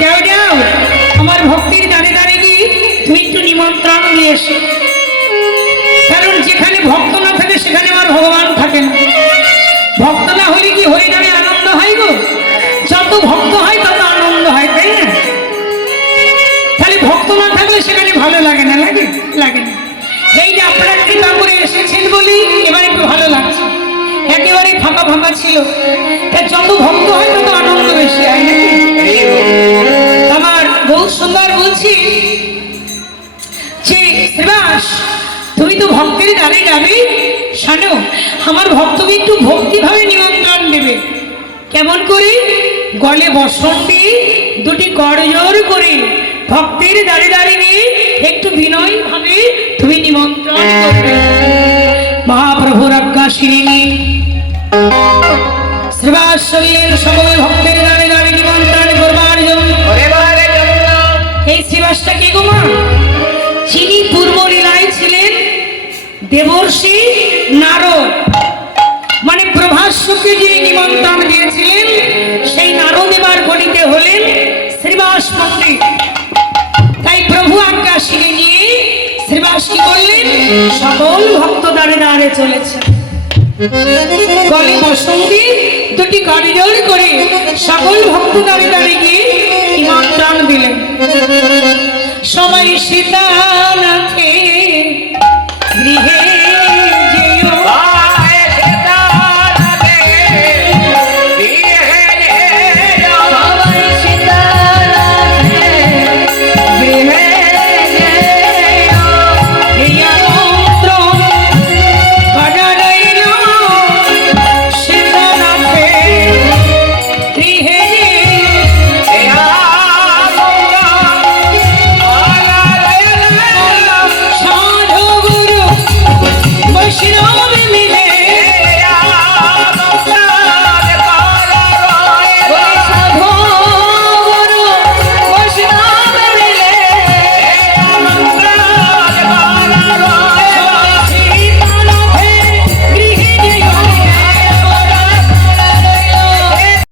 যাও যাও আমার ভক্তির গিয়ে তুমি একটু নিমন্ত্রণ নিয়ে এসো। কারণ যেখানে ভক্ত না থাকে, সেখানে আমার ভগবান থাকে না ভক্ত না কি আনন্দ হয় গো? যত ভক্ত হয়, তত আনন্দ হয়, তাই না? তাহলে ভক্ত না থাকলে সেখানে ভালো লাগে না, লাগে? লাগে না। এই যে আপনারা কৃপা করে এসেছেন বলি, এবার একটু ভালো লাগছে। একেবারে ফাঁকা ফাঁকা ছিল। যত ভক্ত হয়, তত বেশি হয় নাকি? আমার বহু সুন্দর বলছি যে শ্রীবাস তুমি তো ভক্তের গানে গাবে। শোনো আমার ভক্তকে একটু ভক্তিভাবে নিমন্ত্রণ দেবে? কেমন করে? গলে বসন দিয়ে দুটি করজোর করে ভক্তের দাঁড়িয়ে দাঁড়িয়ে একটু বিনয় ভাবে তুমি নিমন্ত্রণ করবে। মহাপ্রভুর আজ্ঞা শিরিনী শ্রীবাস শরীরের সকল ভক্তের দাঁড়িয়ে দাঁড়িয়ে নিমন্ত্রণ করবার এই শ্রীবাসটা কে গো মা? যিনি পূর্ব ছিলেন, দেবর্ষি নারদ। মানে প্রভাস্যকে যে নিমন্ত্রণ দিয়েছিলেন, সেই নারদ এবার গণিতে হলেন শ্রীবাস পণ্ডিত। তাই প্রভু শিরে নিয়ে শ্রীবাস কি সকল ভক্ত দাঁড়ে দাঁড়ে চলেছে গলে বসন্তি দুটি করিডোর করে সকল ভক্ত দাঁড়িয়ে দাঁড়িয়ে গিয়ে প্রাণ দিলেন। সবাই সীতা গৃহে